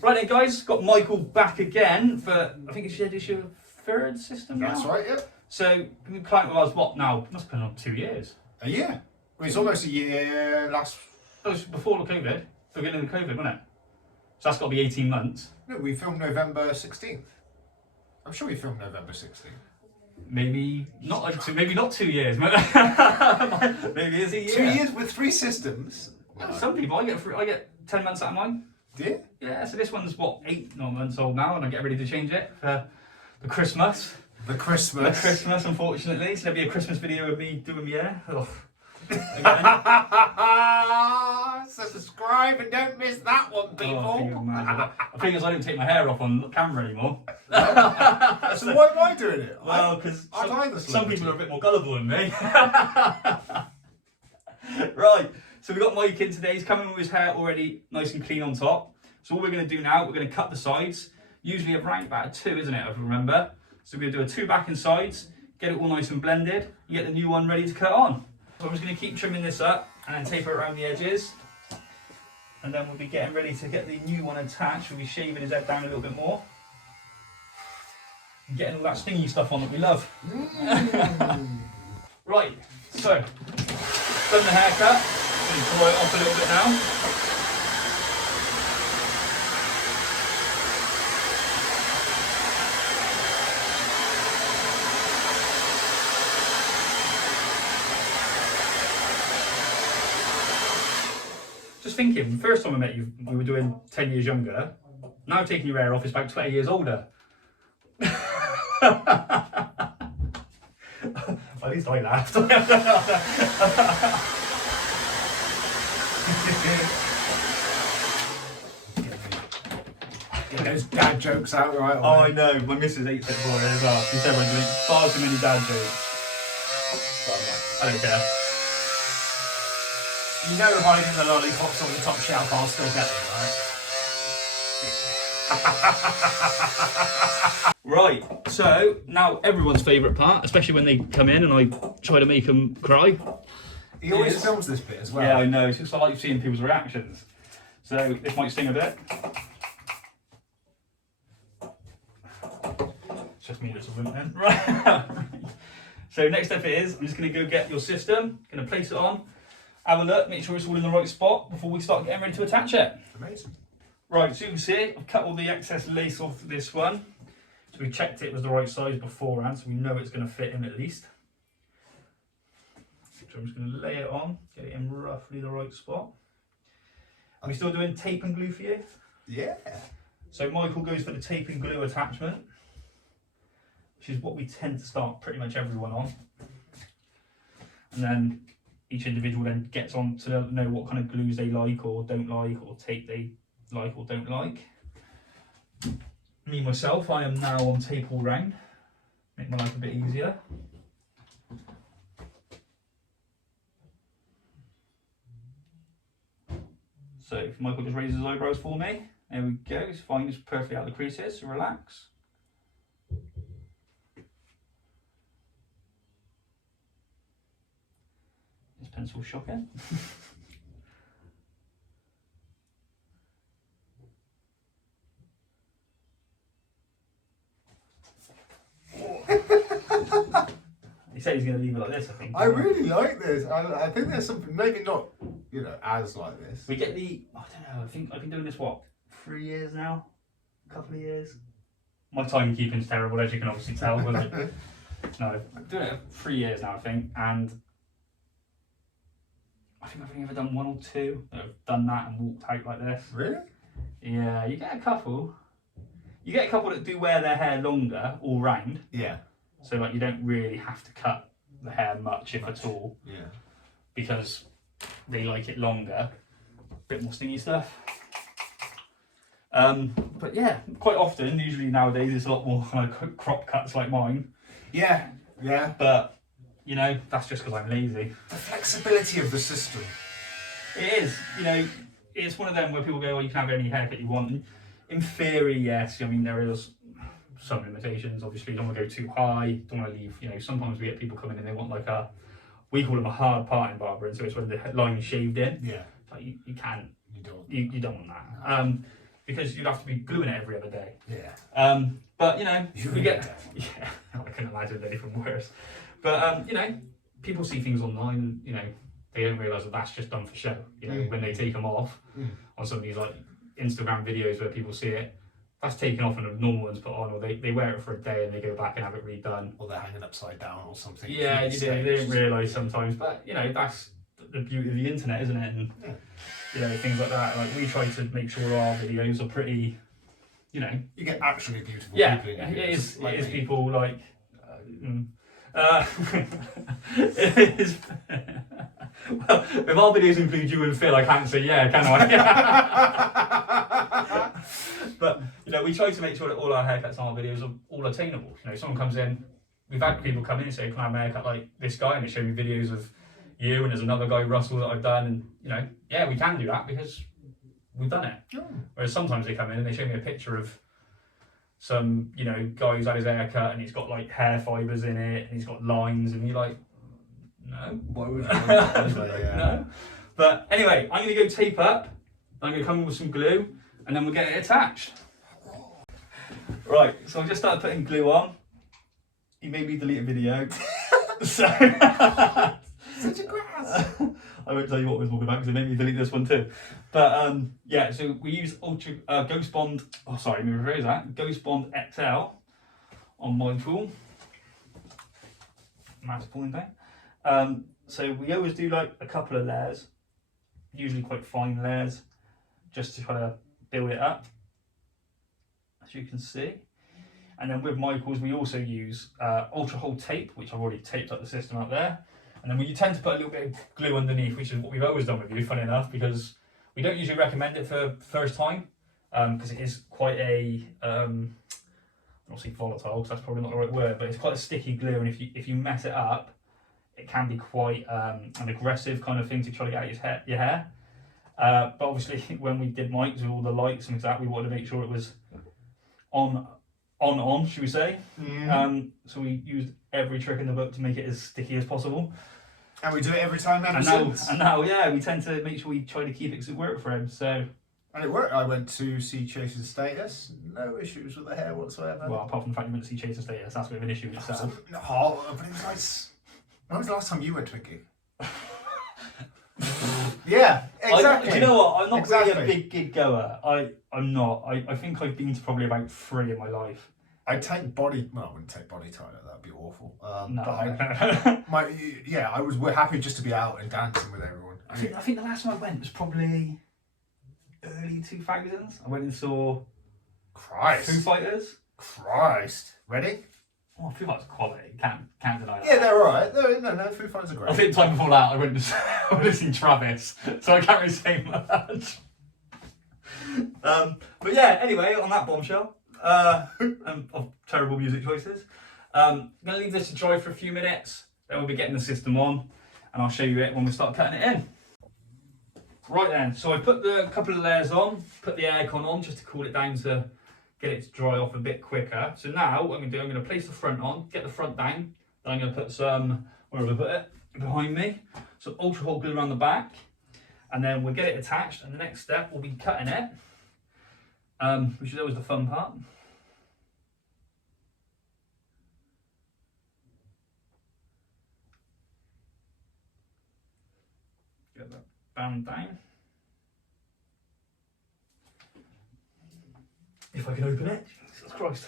Right then, guys, got Michael back again for, I think it's your third system now? That's right, yeah. So, been client with us, what now? Must have been on 2 years. A year. Well, it's almost a year last... That was before the COVID, beginning of COVID, wasn't it? So that's got to be 18 months. No, we filmed November 16th. I'm sure we filmed November 16th. Maybe not like maybe not 2 years. Maybe it's a year. 2 years with 3 systems? No. Some people, I get 10 months out of mine. Do you? Yeah, so this one's what, 8 months old now, and I get ready to change it for the Christmas. The Christmas. The Christmas, unfortunately. So there'll be a Christmas video of me doing my hair. Ugh. So subscribe and don't miss that one, people. I think I don't take my hair off on camera anymore. So why am I doing it? Well, because some people are a bit more gullible than me. Right, so we've got Mike in today. He's coming with his hair already nice and clean on top. So what we're going to do now, we're going to cut the sides. Usually around about a 2, isn't it, if I remember. So we're going to do a 2 back and sides, get it all nice and blended. You get the new one ready to cut on. So I'm just going to keep trimming this up and then tape it around the edges. And then we'll be getting ready to get the new one attached. We'll be shaving his head down a little bit more. And getting all that stingy stuff on that we love. Right, so, done the haircut. Going to draw it off a little bit now. Just thinking, the first time I met you, we were doing 10 years younger. Now taking your hair off is about 20 years older. At least I laughed. Get those dad jokes out right away. Oh, I know. My missus hates it for it as well. She said I'm doing far too many dad jokes. But I don't care. You know hiding the lollipops on the top shelf, I'll still get them, right? Right, so now everyone's favourite part, especially when they come in and I try to make them cry. He always films this bit as well. Yeah, I know. It's just I like seeing people's reactions. So this might sting a bit. It's just me that's a wimp then. Right. So next step is I'm just going to go get your system, going to place it on. Have a look, make sure it's all in the right spot before we start getting ready to attach it. Amazing. Right, so you can see, I've cut all the excess lace off this one. So we checked it was the right size beforehand, so we know it's going to fit in at least. So I'm just going to lay it on, get it in roughly the right spot. Are we still doing tape and glue for you? Yeah. So Michael goes for the tape and glue attachment, which is what we tend to start pretty much everyone on. And then each individual then gets on to know what kind of glues they like or don't like, or tape they like or don't like. Me, myself, I am now on tape all round. Make my life a bit easier. So if Michael just raises his eyebrows for me, there we go, it's fine, it's perfectly out of the creases, so relax. This pencil shocking. He said he's going to leave it like this, I think. I really like this. I think there's something, maybe not, you know, as like this. We get the, I don't know, I think I've been doing this, what, 3 years now? A couple of years? My timekeeping's terrible, as you can obviously tell, wasn't it? No, I'm doing it 3 years now, I think, and I think I've only ever done 1 or 2 that have done that and walked out like this. Really? Yeah, you get a couple. You get a couple that do wear their hair longer all round. Yeah. So like you don't really have to cut the hair much, if at all. Yeah. Because they like it longer. Bit more stingy stuff. But yeah, quite often, usually nowadays, it's a lot more kind of crop cuts like mine. Yeah. Yeah. But, you know, that's just because I'm lazy. The flexibility of the system. It is, you know, it's one of them where people go, well, you can have any haircut you want. And in theory, yes, I mean, there is some limitations. Obviously, you don't want to go too high, don't want to leave, you know, sometimes we get people coming in, they want like a, we call them a hard part in barbering, so it's when the line is shaved in. Yeah. Like you can't, You don't. you don't want that. because you'd have to be gluing it every other day. Yeah. But you know, we get Yeah. yeah, I couldn't imagine anything worse. But you know, people see things online, and you know, they don't realise that that's just done for show. You know, when they take them off on some of these like Instagram videos where people see it, that's taken off and the normal ones put on, or they wear it for a day and they go back and have it redone. Or they're hanging upside down or something. Yeah, you do. They don't realise sometimes, but you know, that's the beauty of the internet, isn't it? And you know, things like that. Like we try to make sure our videos are pretty, you know. You get actually beautiful Yeah, people in your it videos, is. like It is me. people like. It is. Well, if our videos include you and Phil, I can't say yeah, can I? But you know, we try to make sure that all our haircuts on our videos are all attainable. You know, someone comes in, we've had people come in and say, "Can I have a haircut like this guy?" And they show me videos of you, and there's another guy, Russell, that I've done, and you know, yeah, we can do that because we've done it. Whereas sometimes they come in and they show me a picture of some, you know, guy who's had his hair cut and he's got like hair fibres in it and he's got lines, and you're like, no. Why would you want that? Yeah. No. But anyway, I'm going to go tape up, I'm going to come in with some glue, and then we'll get it attached. Right, so I just started putting glue on. He made me delete a video. So Such a grass. I won't tell you what we're talking about because it made me delete this one too. But yeah, so we use Ghost Bond. Oh, sorry, let me rephrase that. Ghost Bond XL on my tool. Mouse pulling down. So we always do like a couple of layers, usually quite fine layers, just to try to build it up, as you can see. And then with Michaels, we also use ultra hold tape, which I've already taped up the system out there. And then you tend to put a little bit of glue underneath, which is what we've always done with you, funny enough, because we don't usually recommend it for first time, because it is quite a, I don't say volatile, because that's probably not the right word, but it's quite a sticky glue, and if you mess it up, it can be quite an aggressive kind of thing to try to get out your hair. But obviously, when we did Mike's with all the lights and things like that, we wanted to make sure it was on, should we say? So we used every trick in the book to make it as sticky as possible. And we do it every time ever And since. now, yeah, we tend to make sure we try to keep it because it worked for him. So, And it worked. I went to see Chase's status. No issues with the hair whatsoever. well, apart from the fact you went to see Chaser Status, that's a bit of an issue in itself. Oh, but it was nice. When was the last time you went to a gig? Yeah, exactly. Do you know what? I'm not Exactly. really a big gig goer. I'm not. I think I've been to probably about 3 in my life. I'd take body. Well, I wouldn't take body tyler. That'd be awful. No. But we're happy just to be out and dancing with everyone. I think the last time I went was probably early 2000s. I went and saw Foo Christ. Fighters. Christ. Ready? Oh, Foo Fighters quality. Can't deny that. Yeah, they're alright. No, Foo Fighters are I great. think the time before that I went to see Travis, so I can't really say much. But yeah, anyway, on that bombshell of terrible music choices, I'm going to leave this to dry for a few minutes, then we'll be getting the system on, and I'll show you it when we start cutting it in. Right then, so I put the couple of layers on, put the aircon on just to cool it down to get it to dry off a bit quicker. So now what I'm going to do, I'm going to place the front on, get the front down, then I'm going to put some, where have I put it? Behind me, some ultra hot glue around the back, and then we'll get it attached, and the next step will be cutting it, which is always the fun part. Get that band down. If I can open it, Jesus Christ.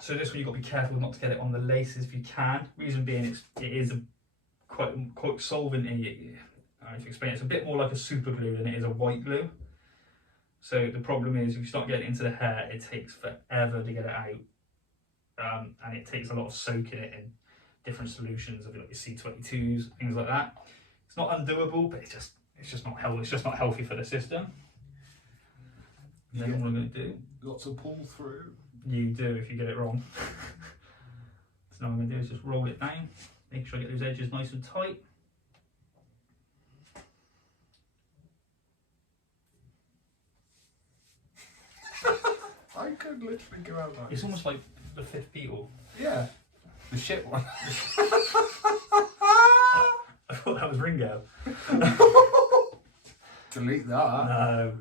So this one you've got to be careful not to get it on the laces if you can. Reason being, it is a quite solvent. I don't know if you explain it. It's a bit more like a super glue than it is a white glue. So the problem is, if you start getting into the hair, it takes forever to get it out, and it takes a lot of soaking it in different solutions of like your C22s, things like that. It's not undoable, but it's just not healthy. It's just not healthy for the system. Then what I'm going to do. Lots of pull through. You do if you get it wrong. So now what I'm going to do is just roll it down, make sure I get those edges nice and tight. I could literally go out like It's almost like the Fifth Beatle. Yeah. The shit one. I thought that was Ringo. delete that.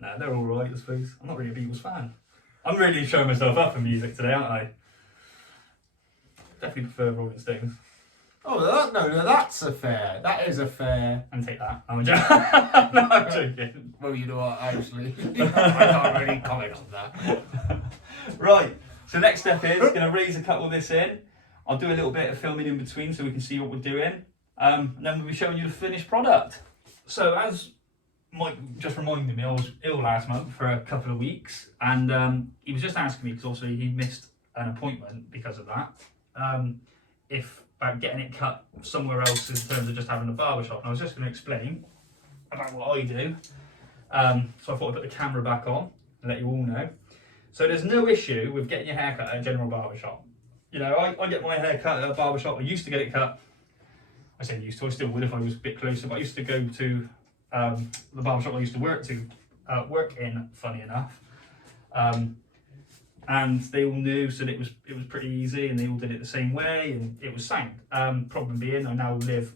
No, they're all right, I suppose. I'm not really a Beatles fan. I'm really showing myself up for music today, aren't I? Definitely prefer Rolling Stones. Oh, no, that's a fair. That is a fair. And take that. I'm joking. No, I'm joking. Well, you know what, actually, I can't really comment on that. Right, so next step is going to raise a couple of this in. I'll do a little bit of filming in between so we can see what we're doing. And then we'll be showing you the finished product. So as Mike just reminded me, I was ill last month for a couple of weeks. And he was just asking me, because obviously he missed an appointment because of that, if about getting it cut somewhere else in terms of just having a barber shop. And I was just going to explain about what I do. So I thought I'd put the camera back on and let you all know. So there's no issue with getting your hair cut at a general barber shop. You know, I get my hair cut at a barber shop. I used to get it cut. I say used to, I still would if I was a bit closer, but I used to go to the barber shop I used to work in, funny enough. And they all knew, so that it was pretty easy, and they all did it the same way, and it was sound. Problem being, I now live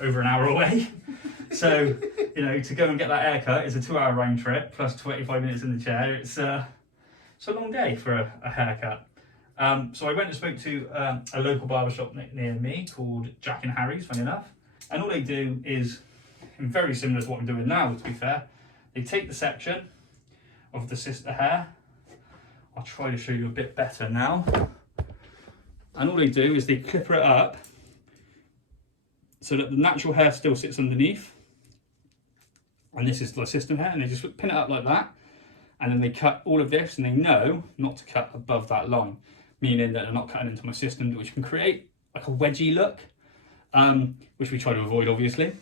over an hour away. So, you know, to go and get that haircut is a 2-hour round trip, plus 25 minutes in the chair. It's a long day for a haircut. So I went and spoke to a local barbershop near me called Jack and Harry's, funny enough. And all they do is, very similar to what I'm doing now, to be fair, they take the section of the sister hair. I'll try to show you a bit better now. And all they do is they clipper it up so that the natural hair still sits underneath. And this is the system hair, and they just pin it up like that. And then they cut all of this, and they know not to cut above that line, meaning that they're not cutting into my system, which can create like a wedgie look, which we try to avoid, obviously.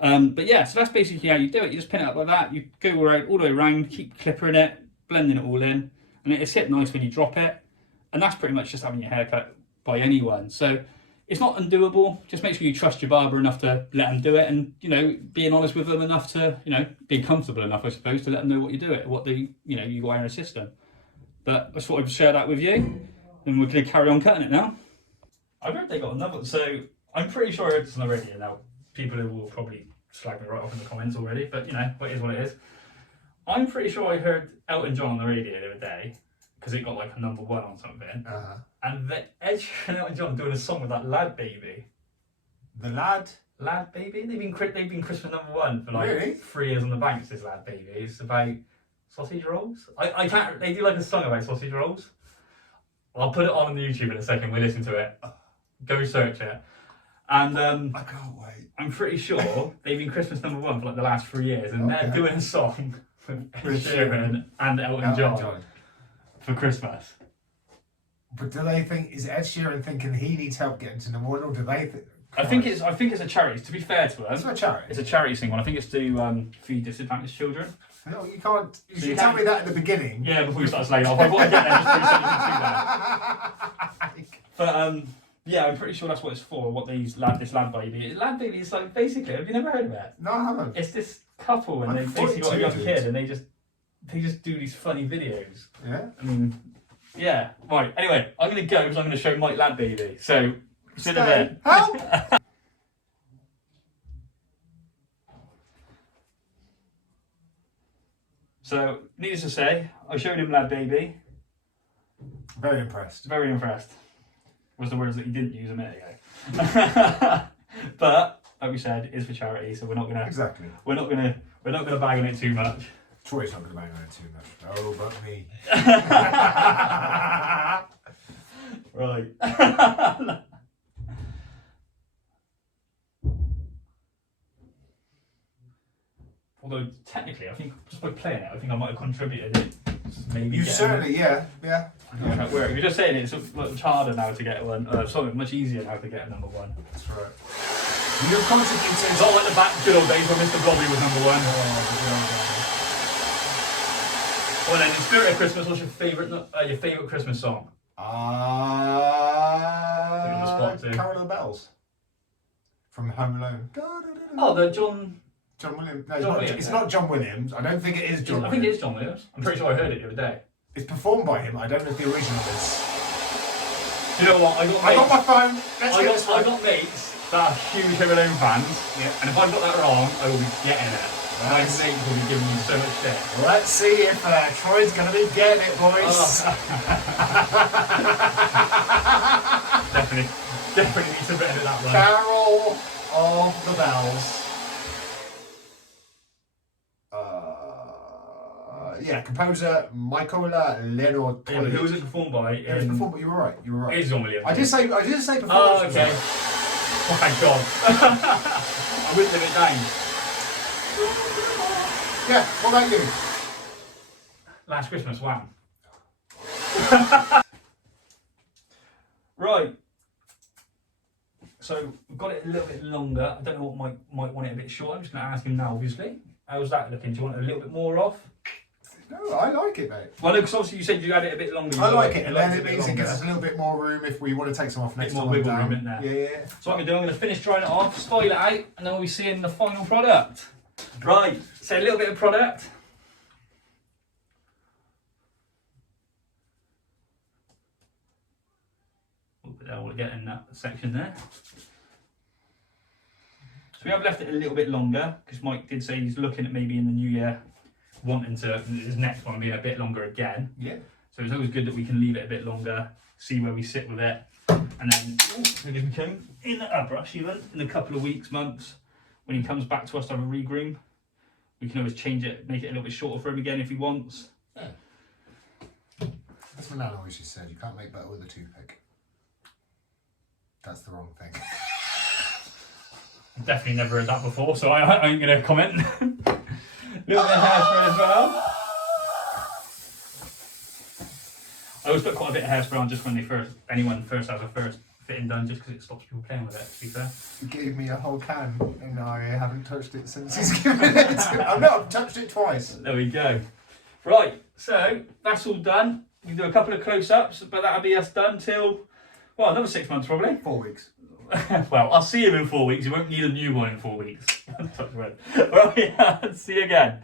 But yeah, so that's basically how you do it. You just pin it up like that, you go all the way around, keep clippering it, blending it all in, and it'll sit nice when you drop it. And that's pretty much just having your hair cut by anyone. So it's not undoable. Just make sure you trust your barber enough to let them do it, and, you know, being honest with them enough to, you know, being comfortable enough, I suppose, to let them know what you do it, what they, you know, you got in a system. But I just thought I'd share that with you, and we're going to carry on cutting it now. I've heard they got another, so I'm pretty sure I heard this on the radio now. People who will probably slag me right off in the comments already, but you know, it is what it is. I'm pretty sure I heard Elton John on the radio the other day, because it got like a #1 on something. And the Ed Sheeran and Elton John doing a song with that Lad Baby. The Lad Baby? They've been Christmas #1 for like Really? 3 years on the banks, this Lad Baby. It's about sausage rolls. I can't, they do like a song about sausage rolls. I'll put it on the YouTube in a second, we'll listen to it. Go search it. And I can't wait. I'm pretty sure they've been Christmas #1 for like the last 3 years, and they're doing a song with Ed Sheeran and Elton John for Christmas. But do they think, is Ed Sheeran thinking he needs help getting to #1, or do they think? I think it's a charity. To be fair to them, It's not a charity. it's a charity thing. I think it's to feed disadvantaged children. No, you can't. You So should you tell can't- me that at the beginning. Yeah, before you start slagging off. I want to get there just so you can see that. But yeah, I'm pretty sure that's what it's for. What this Lad Baby. Lad Baby is like, basically, have you never heard of it? No, I haven't. It's this couple, and I'm they've basically got a young 42, kid, and they just do these funny videos. Yeah. I mean, yeah. Right. Anyway, I'm gonna go because I'm gonna show Mike Lad Baby. So, see you in a bit. Help! So, needless to say, I showed him Lad Baby. Very impressed. Very impressed. Was the words that he didn't use a minute ago. But like we said, it's for charity, so we're not gonna bag on it too much. Troy's not going to bang on it too much. Oh, but me. Right. Although technically, I think just by playing it, I think I might have contributed it. Maybe You getting certainly, yeah. it. Where you're just saying it's much harder now to get one. Sorry, much easier now to get a #1. That's right. You've contributed. It's not like the back good old days when Mr. Blobby was #1. Well then, in spirit of Christmas, what's your favourite Christmas song? Put you on the spot too. Carol of the Bells. From Home Alone. Oh, the John Williams. No, John Williams, it's yeah. not John Williams. I don't think it is John I think it Williams. is John Williams. I'm pretty sure I heard it the other day. It's performed by him. I don't know if the original is. Do you know what? I got my phone. Let's get this I phone. got mates that are huge Home Alone fans, Yeah. and if I've got that wrong, I will be getting it. My mates will be giving me so much shit. Let's see if Troy's going to be getting it, boys. Definitely needs a bit of that one. Carol of the Bells. Yeah, composer Mykola Leonard. Yeah, but who was it performed by? It was performed, but you were right. You were right. It is John Williams. I did say performance. Oh, okay. Oh my god. I wouldn't live it down. Yeah, what about you? Last Christmas, wow. Right. So we've got it a little bit longer. I don't know what might want it a bit short. I'm just going to ask him now, obviously. How's that looking? Do you want it a little bit more off? No, I like it, mate. Well, no, because obviously you said you had it a bit longer. I like it, and then liked it a bit means it longer. gives us a little bit more room if we want to take some off next Bit more time. wiggle down. room, isn't there? Yeah. So what I'm going to do, I'm going to finish drying it off, style it out, and then we'll be seeing the final product. Right, so a little bit of product. We'll get in that section there. So we have left it a little bit longer, because Mike did say he's looking at maybe in the new year wanting to, his next one be a bit longer again. Yeah. So it's always good that we can leave it a bit longer, see where we sit with it, and then we can in a brush even in a couple of weeks, months, when he comes back to us to have a regroom, we can always change it, make it a little bit shorter for him again if he wants. Yeah. That's what Nan always just said. You can't make butter with a toothpick. That's the wrong thing. Definitely never heard that before, so I ain't gonna comment. Little bit of hairspray as well. I always put quite a bit of hairspray on just when anyone first has a first fitting done, just because it stops people playing with it, to be fair. He gave me a whole can, and I haven't touched it since he's given it. I've touched it twice. There we go. Right, so that's all done. We can do a couple of close-ups, but that'll be us done till, well, another 6 months probably. 4 weeks. Well, I'll see him in 4 weeks. He won't need a new one in 4 weeks. Touch wood. Right, see you again.